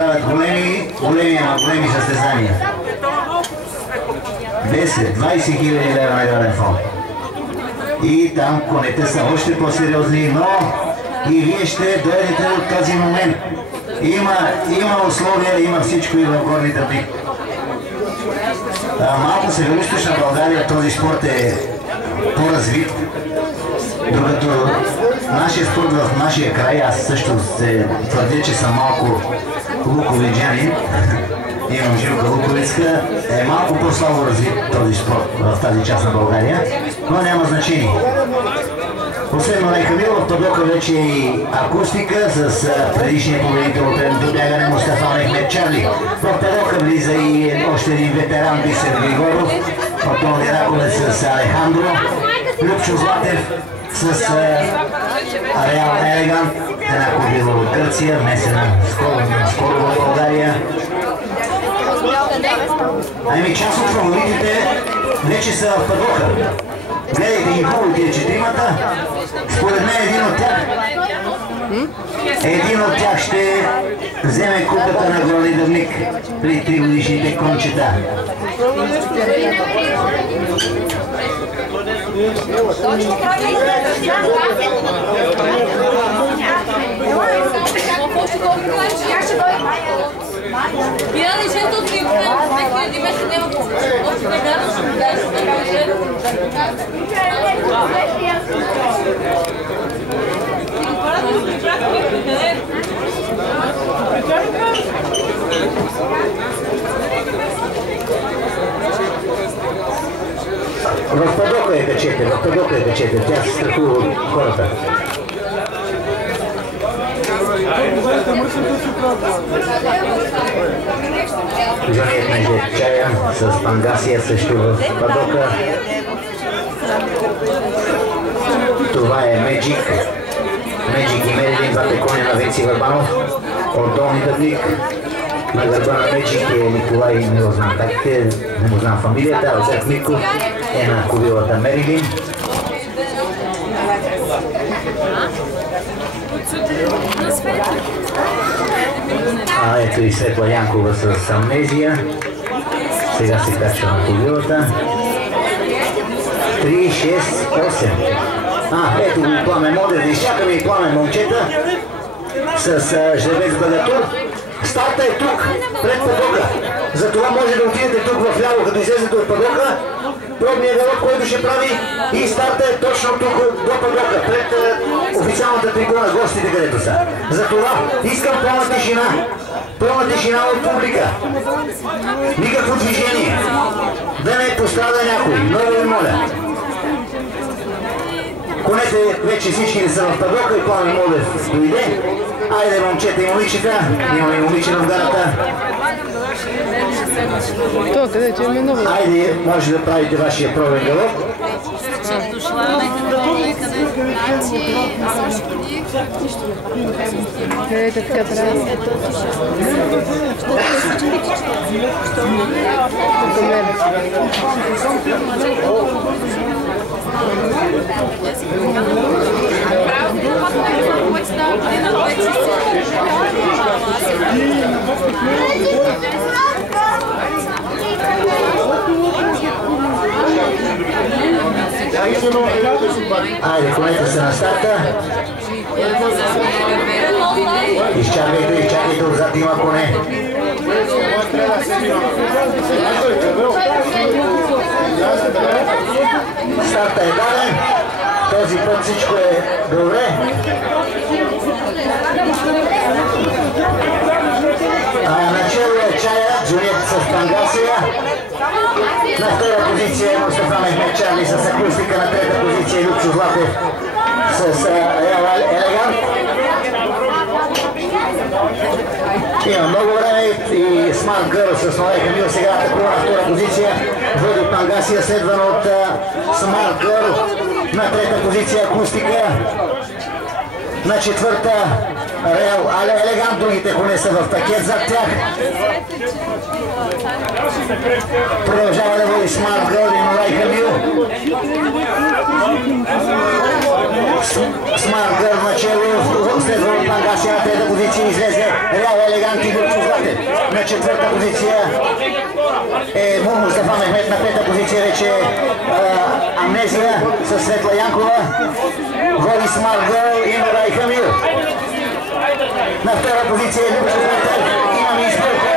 големи състезания. 10-20 хиляди лева награден фонд. И там конете са още по-сериозни, но и вие ще дойдете от този момент. Има условия, има всичко и в горни тръби. Малко североизточна България този спорт е по-развит, докато нашия спорт в нашия край, аз също се твърдя, че съм малко луковиджанин, имам жилка луковицка, е малко по-слабо развит този спорт в тази част на България, но няма значение. Освен Морей Хамил, в Падока вече е и акустика с предишния победител от предното бягане Мустафа Мехмед Чарли. В Падока влиза и още един ветеран Бисер Григоров, Отон Ираковец с Алехандро, Любчо Златев с Ареал Елегант, една победа от Гърция, внесена скоро в България. Ами част от фаворитите вече са в Падока. Гледайте ги хубаво тия четиримата. Според мен един от тях ще вземе купата на Горни Дъбник при 3 годишните кончета. В Падока е качете, тя се страхува от хората. Жоният на Чая с Пангасия също в Падока. Това е Меджик и Мерилин, двата коня на Венци Върбанов от Долни Дъбник. На гърба на Меджик е Николай, не го знам как е, не го знам фамилията, Алзет Миков е на ковилата Мерилин. Ето и Светла Янкова с Амнезия. Сега се качва на ковилата. 3, 6, 8. Ето го Пламен Модев, изчакаме и Пламен момчета с жребец Багатур. Старта е тук, пред Падока. Затова може да отидете тук в ляво, като излезете от Падока. Пробният галоп, който ще прави, и старта е точно тук до Падока, пред официалната трибуна, гостите където са. Затова искам пълна тишина от публика. Никакво движение. Да не пострада някой. Много ви моля. Конете вече всички не са в Падока и Пламен Модев дойде. Айде, момчета и момичета. Имаме и момиче в гарата. Айде, може да правите вашия пробен галоп. Така трябва. Айде, конете са на старта. Изчакайте, отзад има коне. Старта е даден. Този път всичко е добре. Начало е Чая, Джуният с Пангасия. На втора позиция е Мустафа Мехмед Чарли с акустика, на трета позиция е Любчо Златев с Елегант. Има много време и Смарт Гърл с Морей Хамил сега атакува на втора позиция. Води от Пангасия, следван от Смарт Гърл. На трета позиция акустика. На четвърта Реал, але елегант, другите коне са в пакет зад тях. Продължава да води Смарт Гърл и Морай Камил. Смарт Гърл начало, следва от Пангасия на трета позиция, излезе Реал елегант и Гърчо Златев. На четвърта позиция е Мустафа Мехмет, на пета позиция вече Амнезия със Светла Янкова. Води Смарт Гърл и Морай Камил. На втора позиция е Любчо Златев. Имаме изпълка.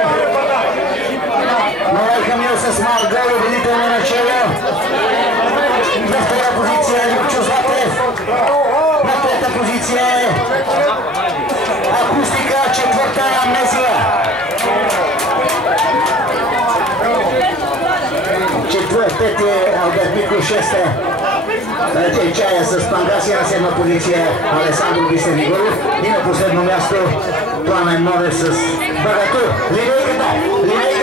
Морай Камил с Смарт Гърл, убедително начало. На втора позиция е Любчо Златев. На трета позиция е Акустика, четвърта е Амнезия. Пет е Алберт Миков, шеста Чая с Пангасия, на седма позиция Алесандро Бисер-Нигоров и на последно място Пламен Нодев с Багатур. Линейката!